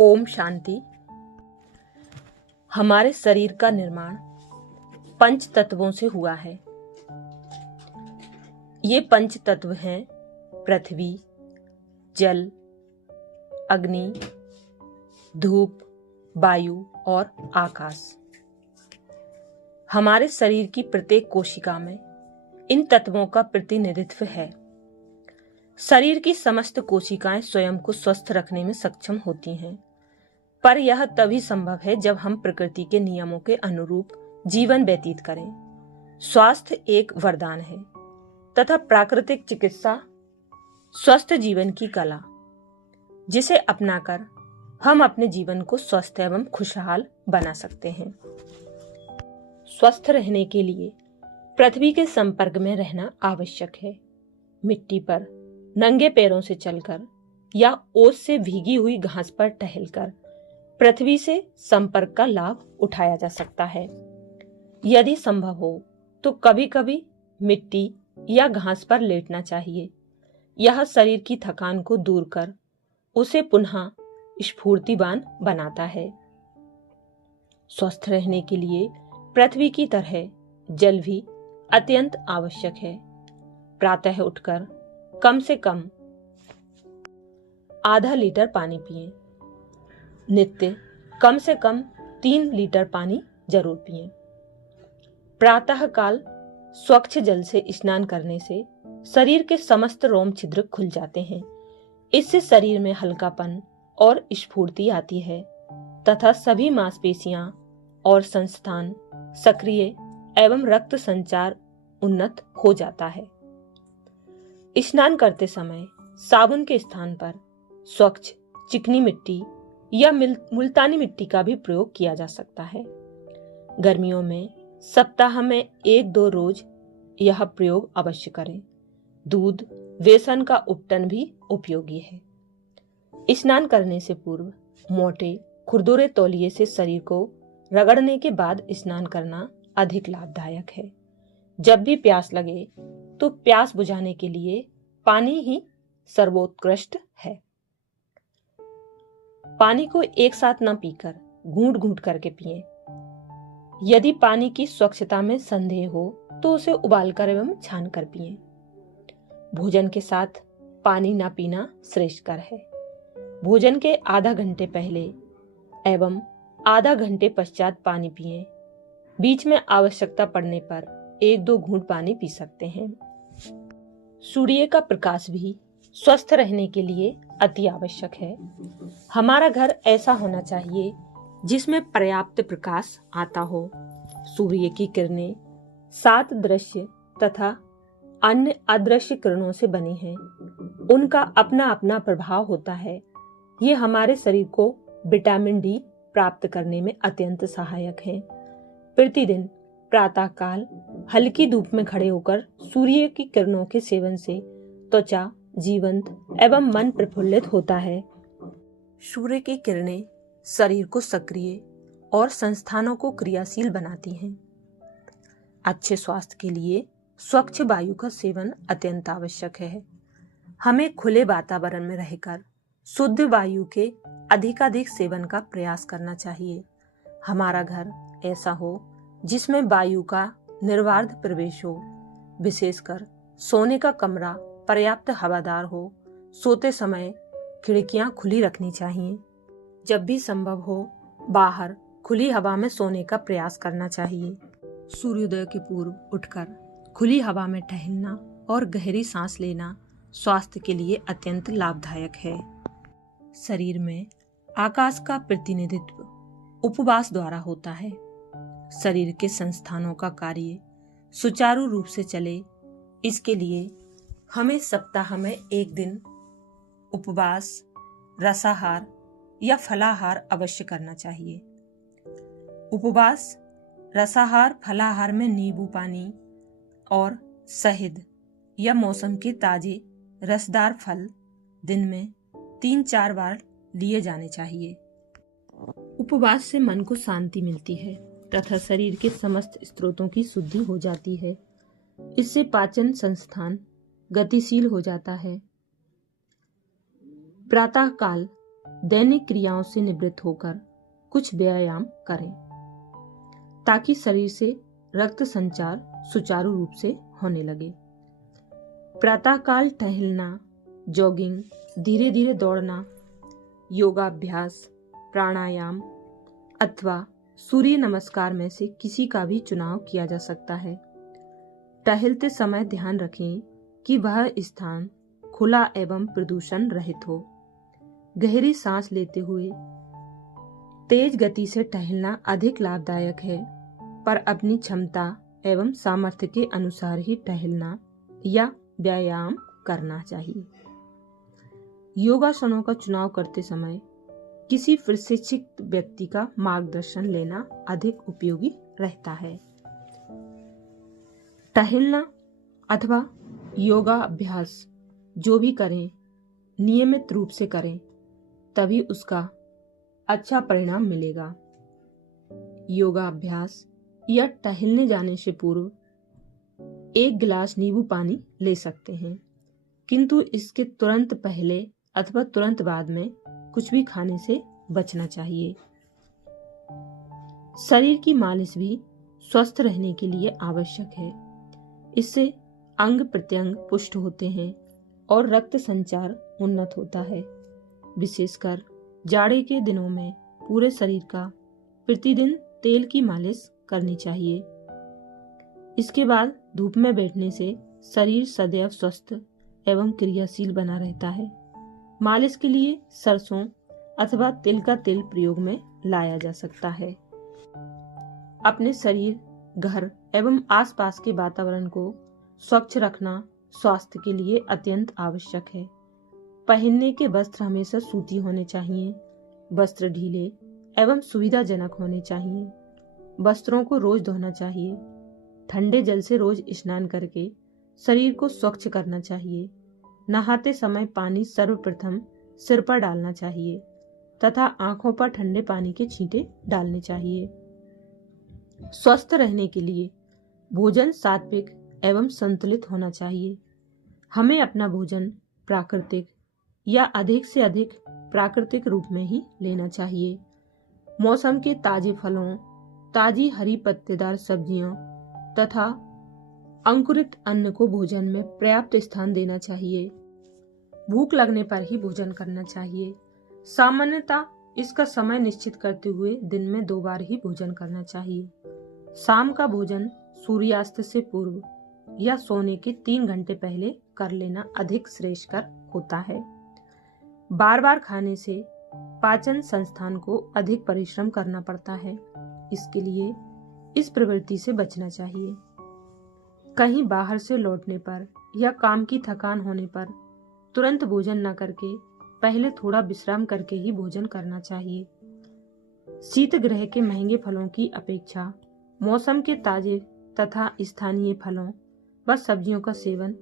ओम शांति। हमारे शरीर का निर्माण पंच तत्वों से हुआ है। ये पंच तत्व हैं पृथ्वी, जल, अग्नि, धूप, वायु और आकाश। हमारे शरीर की प्रत्येक कोशिका में इन तत्वों का प्रतिनिधित्व है। शरीर की समस्त कोशिकाएं स्वयं को स्वस्थ रखने में सक्षम होती हैं, पर यह तभी संभव है जब हम प्रकृति के नियमों के अनुरूप जीवन व्यतीत करें। स्वास्थ्य एक वरदान है तथा प्राकृतिक चिकित्सा स्वस्थ जीवन की कला, जिसे अपनाकर हम अपने जीवन को स्वस्थ एवं खुशहाल बना सकते हैं। स्वस्थ रहने के लिए पृथ्वी के संपर्क में रहना आवश्यक है। मिट्टी पर नंगे पैरों से चलकर या ओस से भीगी हुई घास पर टहलकर पृथ्वी से संपर्क का लाभ उठाया जा सकता है। यदि संभव हो तो कभी कभी मिट्टी या घास पर लेटना चाहिए। यह शरीर की थकान को दूर कर उसे पुनः स्फूर्तिवान बनाता है। स्वस्थ रहने के लिए पृथ्वी की तरह जल भी अत्यंत आवश्यक है। प्रातः उठकर कम से कम आधा लीटर पानी पिएं। नित्य कम से कम 3 लीटर पानी जरूर पिएं। प्रातः काल स्वच्छ जल से स्नान करने से शरीर के समस्त रोम छिद्र खुल जाते हैं। इससे शरीर में हल्कापन और स्फूर्ति आती है तथा सभी मांसपेशियां और संस्थान सक्रिय एवं रक्त संचार उन्नत हो जाता है। स्नान करते समय साबुन के स्थान पर स्वच्छ चिकनी मिट्टी या मुल्तानी मिट्टी का भी प्रयोग किया जा सकता है। गर्मियों में सप्ताह में 1-2 रोज यह प्रयोग अवश्य करें। दूध, बेसन का उपटन भी उपयोगी है। स्नान करने से पूर्व मोटे खुरदुरे तौलिए से शरीर को रगड़ने के बाद स्नान करना अधिक लाभदायक है। जब भी प्यास लगे तो प्यास बुझाने के लिए पानी ही सर्वोत्कृष्ट है। पानी को एक साथ न पीकर घूंट घूंट करके पिएं। यदि पानी की स्वच्छता में संदेह हो तो उसे उबालकर एवं छानकर पिएं। भोजन के साथ पानी न पीना श्रेष्ठकर है। भोजन के आधा घंटे पहले एवं आधा घंटे पश्चात पानी पिएं। बीच में आवश्यकता पड़ने पर 1-2 घूंट पानी पी सकते हैं। सूर्य का प्रकाश भी स्वस्थ रहने के लिए अति आवश्यक है। हमारा घर ऐसा होना चाहिए जिसमें पर्याप्त प्रकाश आता हो। सूर्य की किरणें 7 दृश्य तथा अन्य अदृश्य किरणों से बनी हैं। उनका अपना अपना प्रभाव होता है। ये हमारे शरीर को विटामिन डी प्राप्त करने में अत्यंत सहायक है। प्रतिदिन प्रातः काल हल्की धूप में खड़े होकर सूर्य की किरणों के सेवन से त्वचा जीवंत एवं मन प्रफुल्लित होता है। सूर्य की किरणें शरीर को सक्रिय और संस्थानों को क्रियाशील बनाती हैं। अच्छे स्वास्थ्य के लिए स्वच्छ वायु का सेवन अत्यंत आवश्यक है। हमें खुले वातावरण में रहकर शुद्ध वायु के अधिकाधिक सेवन का प्रयास करना चाहिए। हमारा घर ऐसा हो जिसमें वायु का निर्बाध प्रवेश हो। विशेषकर सोने का कमरा पर्याप्त हवादार हो। सोते समय खिड़कियां खुली रखनी चाहिए। जब भी संभव हो बाहर खुली हवा में सोने का प्रयास करना चाहिए। सूर्योदय के पूर्व उठकर खुली हवा में टहलना और गहरी सांस लेना स्वास्थ्य के लिए अत्यंत लाभदायक है। शरीर में आकाश का प्रतिनिधित्व उपवास द्वारा होता है। शरीर के संस्थानों का कार्य सुचारू रूप से चले, इसके लिए हमें सप्ताह में 1 दिन उपवास, रसाहार या फलाहार अवश्य करना चाहिए। उपवास, रसाहार, फलाहार में नींबू पानी और शहद या मौसम के ताजे रसदार फल दिन में 3-4 बार लिए जाने चाहिए। उपवास से मन को शांति मिलती है तथा शरीर के समस्त स्रोतों की शुद्धि हो जाती है। इससे पाचन संस्थान गतिशील हो जाता है। प्रातः काल दैनिक क्रियाओं से निवृत्त होकर कुछ व्यायाम करें ताकि शरीर से रक्त संचार सुचारू रूप से होने लगे। प्रातःकाल टहलना, जॉगिंग, धीरे धीरे दौड़ना, योगाभ्यास, प्राणायाम अथवा सूर्य नमस्कार में से किसी का भी चुनाव किया जा सकता है। टहलते समय ध्यान रखें कि वह स्थान खुला एवं प्रदूषण रहित हो। गहरी सांस लेते हुए तेज गति से टहलना अधिक लाभदायक है, पर अपनी क्षमता एवं सामर्थ्य के अनुसार ही टहलना या व्यायाम करना चाहिए। योगासनों का चुनाव करते समय किसी प्रशिक्षित व्यक्ति का मार्गदर्शन लेना अधिक उपयोगी रहता है। टहलना अथवा योगा अभ्यास जो भी करें, नियमित रूप से करें, तभी उसका अच्छा परिणाम मिलेगा। योगा अभ्यास या टहलने जाने से पूर्व 1 गिलास नींबू पानी ले सकते हैं, किंतु इसके तुरंत पहले अथवा तुरंत बाद में कुछ भी खाने से बचना चाहिए। शरीर की मालिश भी स्वस्थ रहने के लिए आवश्यक है। इससे अंग प्रत्यंग पुष्ट होते हैं और रक्त संचार उन्नत होता है। विशेषकर जाड़े के दिनों में पूरे शरीर का प्रतिदिन तेल की मालिश करनी चाहिए। इसके बाद धूप में बैठने से शरीर सदैव स्वस्थ एवं क्रियाशील बना रहता है। मालिश के लिए सरसों अथवा तिल का तेल प्रयोग में लाया जा सकता है। अपने शरीर, घर एवं आसपास के वातावरण को स्वच्छ रखना स्वास्थ्य के लिए अत्यंत आवश्यक है। पहनने के वस्त्र हमेशा सूती होने चाहिए। वस्त्र ढीले एवं सुविधाजनक होने चाहिए। वस्त्रों को रोज धोना चाहिए। ठंडे जल से रोज स्नान करके शरीर को स्वच्छ करना चाहिए। नहाते समय पानी सर्वप्रथम सिर पर डालना चाहिए तथा आंखों पर ठंडे पानी के छींटे डालने चाहिए। स्वस्थ रहने के लिए भोजन सात्विक एवं संतुलित होना चाहिए। हमें अपना भोजन प्राकृतिक या अधिक से अधिक प्राकृतिक रूप में ही लेना चाहिए। मौसम के ताजे फलों, ताजी हरी पत्तेदार सब्जियों तथा अंकुरित अन्न को भोजन में पर्याप्त स्थान देना चाहिए। भूख लगने पर ही भोजन करना चाहिए। सामान्यतः इसका समय निश्चित करते हुए दिन में 2 बार ही भोजन करना चाहिए। शाम का भोजन सूर्यास्त से पूर्व या सोने के 3 घंटे पहले कर लेना अधिक श्रेयस्कर होता है। बार बार खाने से पाचन संस्थान को अधिक परिश्रम करना पड़ता है। इसके लिए इस प्रवृत्ति से बचना चाहिए। कहीं बाहर से लौटने पर या काम की थकान होने पर तुरंत भोजन न करके पहले थोड़ा विश्राम करके ही भोजन करना चाहिए। शीतगृह के महंगे फलों की अपेक्षा मौसम के ताजे तथा स्थानीय फलों व सब्जियों का सेवन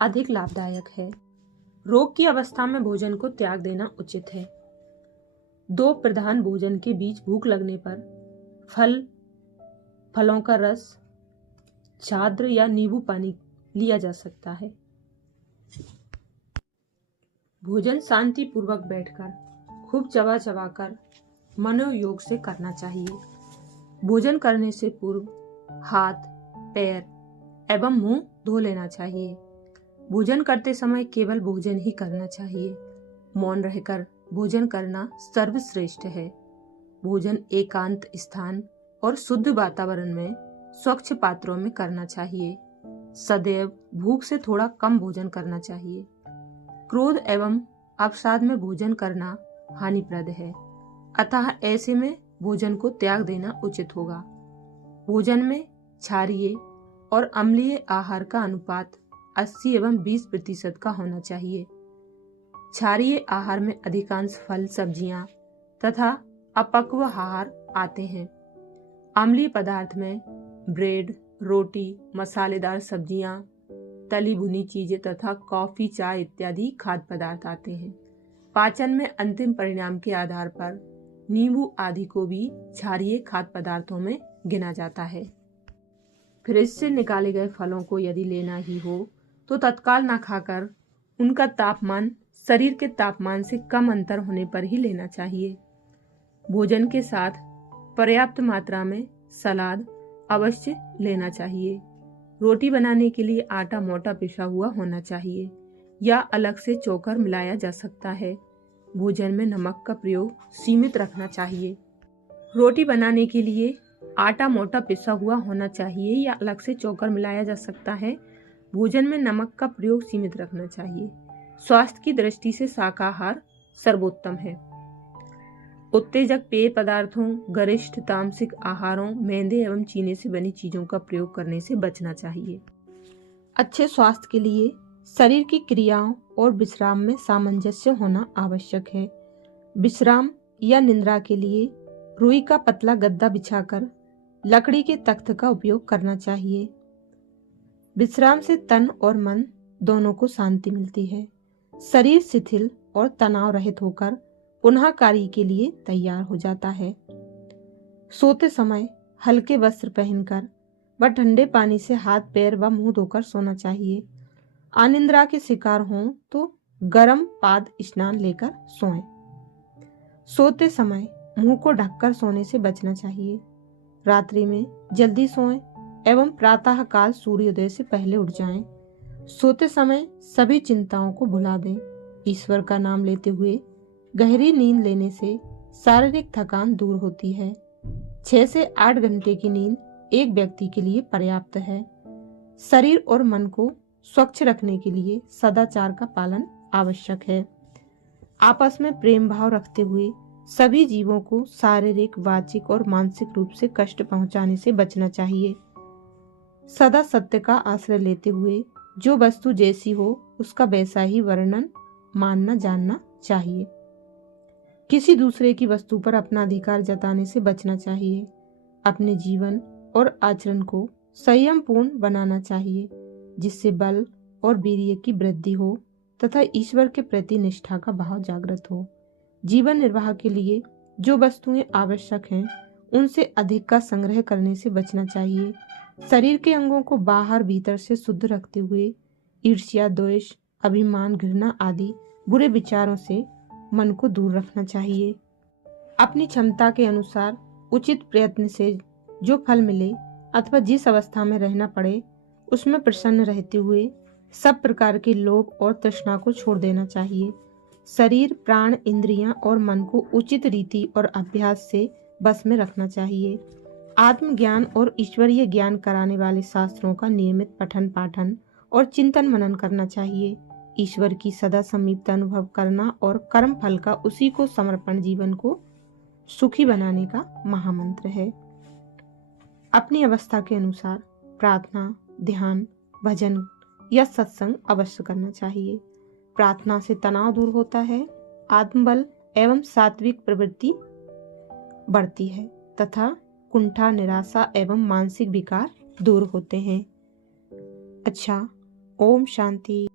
अधिक लाभदायक है। रोग की अवस्था में भोजन को त्याग देना उचित है। 2 प्रधान भोजन के बीच भूख लगने पर फलों का रस, छात्र या नींबू पानी लिया जा सकता है। भोजन शांति पूर्वक बैठकर खूब चबा चबा कर मनोयोग से करना चाहिए। भोजन करने से पूर्व हाथ, पैर एवं मुंह धो लेना चाहिए। भोजन करते समय केवल भोजन ही करना चाहिए। मौन रहकर भोजन करना सर्वश्रेष्ठ है। भोजन एकांत स्थान और शुद्ध वातावरण में स्वच्छ पात्रों में करना चाहिए। सदैव भूख से थोड़ा कम भोजन करना चाहिए। क्रोध एवं अवसाद में भोजन करना हानिप्रद है, अतः ऐसे में भोजन को त्याग देना उचित होगा। भोजन में क्षारीय और अम्लीय आहार का अनुपात 80 एवं 20% का होना चाहिए। क्षारीय आहार में अधिकांश फल, सब्जियां तथा अपक्व आहार आते हैं। अम्लीय पदार्थ में ब्रेड, रोटी, मसालेदार सब्जियां, तली भुनी चीजें तथा कॉफी, चाय इत्यादि खाद्य पदार्थ आते हैं। पाचन में अंतिम परिणाम के आधार पर नींबू आदि को भी क्षारीय खाद्य पदार्थों में गिना जाता है। फ्रिज से निकाले गए फलों को यदि लेना ही हो तो तत्काल न खाकर उनका तापमान शरीर के तापमान से कम अंतर होने पर ही लेना चाहिए। भोजन के साथ पर्याप्त मात्रा में सलाद अवश्य लेना चाहिए। रोटी बनाने के लिए आटा मोटा पिसा हुआ होना चाहिए या अलग से चोकर मिलाया जा सकता है। भोजन में नमक का प्रयोग सीमित रखना चाहिए। रोटी बनाने के लिए आटा मोटा पिसा हुआ होना चाहिए या अलग से चोकर मिलाया जा सकता है। भोजन में नमक का प्रयोग सीमित रखना चाहिए। स्वास्थ्य की दृष्टि से शाकाहार सर्वोत्तम है। उत्तेजक पेय पदार्थों, गरिष्ठ तामसिक आहारों, मैदे एवं चीनी से बनी चीजों का प्रयोग करने से बचना चाहिए। अच्छे स्वास्थ्य के लिए शरीर की क्रियाओं और विश्राम में सामंजस्य होना आवश्यक है। विश्राम या निद्रा के लिए रुई का पतला गद्दा बिछाकर लकड़ी के तख्त का उपयोग करना चाहिए। विश्राम से तन और मन दोनों को शांति मिलती है। शरीर शिथिल और तनाव रहित होकर पुनः कार्य के लिए तैयार हो जाता है। सोते समय हल्के वस्त्र पहनकर व ठंडे पानी से हाथ पैर व मुंह धोकर सोना चाहिए। अनिद्रा के शिकार हों तो गर्म पाद स्नान लेकर सोएं। सोते समय मुंह को ढककर सोने से बचना चाहिए। रात्रि में जल्दी सोएं एवं प्रातः काल सूर्योदय से पहले उठ जाएं। सोते समय सभी चिंताओं को भुला दें। ईश्वर का नाम लेते हुए गहरी नींद लेने से शारीरिक थकान दूर होती है। 6 से 8 घंटे की नींद एक व्यक्ति के लिए पर्याप्त है। शरीर और मन को स्वच्छ रखने के लिए सदाचार का पालन आवश्यक है। आपस में प्रेम भाव रखते हुए सभी जीवों को शारीरिक, वाचिक और मानसिक रूप से कष्ट पहुंचाने से बचना चाहिए। सदा सत्य का आश्रय लेते हुए जो वस्तु जैसी हो उसका वैसा ही वर्णन मानना जानना चाहिए। किसी दूसरे की वस्तु पर अपना अधिकार जताने से बचना चाहिए। अपने जीवन और आचरण को संयम पूर्ण बनाना चाहिए, जिससे बल और वीर्य की वृद्धि हो तथा ईश्वर के प्रति निष्ठा का भाव जागृत हो। जीवन निर्वाह के लिए जो वस्तुएं आवश्यक हैं उनसे अधिक का संग्रह करने से बचना चाहिए। शरीर के अंगों को बाहर भीतर से शुद्ध रखते हुए ईर्ष्या, द्वेष, अभिमान, घृणा आदि बुरे विचारों से मन को दूर रखना चाहिए। अपनी क्षमता के अनुसार उचित प्रयत्न से जो फल मिले अथवा जिस अवस्था में रहना पड़े उसमें प्रसन्न रहते हुए सब प्रकार के लोभ और तृष्णा को छोड़ देना चाहिए। शरीर, प्राण, इंद्रियां और मन को उचित रीति और अभ्यास से बस में रखना चाहिए। आत्मज्ञान और ईश्वरीय ज्ञान कराने वाले शास्त्रों का नियमित पठन पाठन और चिंतन मनन करना चाहिए। ईश्वर की सदा समीपता अनुभव करना और कर्म फल का उसी को समर्पण जीवन को सुखी बनाने का महामंत्र है। अपनी अवस्था के अनुसार प्रार्थना, ध्यान, भजन या सत्संग अवश्य करना चाहिए। प्रार्थना से तनाव दूर होता है, आत्मबल एवं सात्विक प्रवृत्ति बढ़ती है तथा कुंठा, निराशा एवं मानसिक विकार दूर होते हैं। अच्छा, ओम शांति।